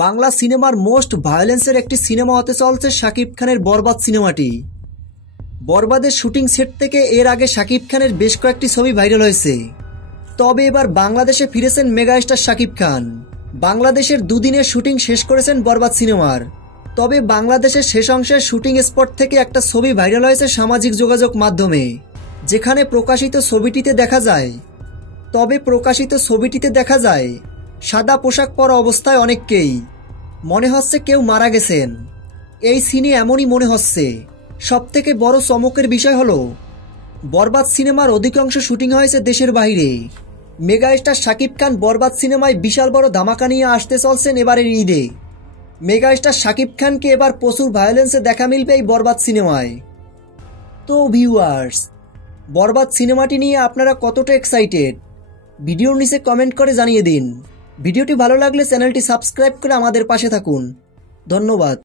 বাংলা সিনেমার মোস্ট ভায়োলেন্সের একটি সিনেমা হতে চলছে শাকিব খানের বরবাদ সিনেমাটি। বরবাদের শুটিং সেট থেকে এর আগে শাকিব খানের বেশ কয়েকটি ছবি ভাইরাল হয়েছে। তবে এবার বাংলাদেশে ফিরেছেন মেগাস্টার শাকিব খান। বাংলাদেশের দুদিনের শুটিং শেষ করেছেন বরবাদ সিনেমার। তবে বাংলাদেশের শেষ অংশের শুটিং স্পট থেকে একটা ছবি ভাইরাল হয়েছে সামাজিক যোগাযোগ মাধ্যমে, যেখানে প্রকাশিত ছবিটিতে দেখা যায় সাদা পোশাক পরা অবস্থায় অনেককেই। মনে হচ্ছে কেউ মারা গেছেন। এই সিনে এমনই মনে হচ্ছে। সবথেকে বড় চমকের বিষয় হলো বরবাদ সিনেমার অধিকাংশ শুটিং হয়েছে দেশের বাইরে। মেগাস্টার শাকিব খান বরবাদ সিনেমায় বিশাল বড় ধামাকা নিয়ে আসতে চলছেন এবারের ঈদে। মেগাস্টার শাকিব খানকে এবার প্রচুর ভায়োলেন্সে দেখা মিলবে এই বরবাদ সিনেমায়। তো ভিউয়ার্স, বরবাদ সিনেমাটি নিয়ে আপনারা কতটা এক্সাইটেড ভিডিওর নিচে কমেন্ট করে জানিয়ে দিন। ভিডিওটি ভালো লাগলে চ্যানেলটি সাবস্ক্রাইব করে আমাদের পাশে থাকুন। ধন্যবাদ।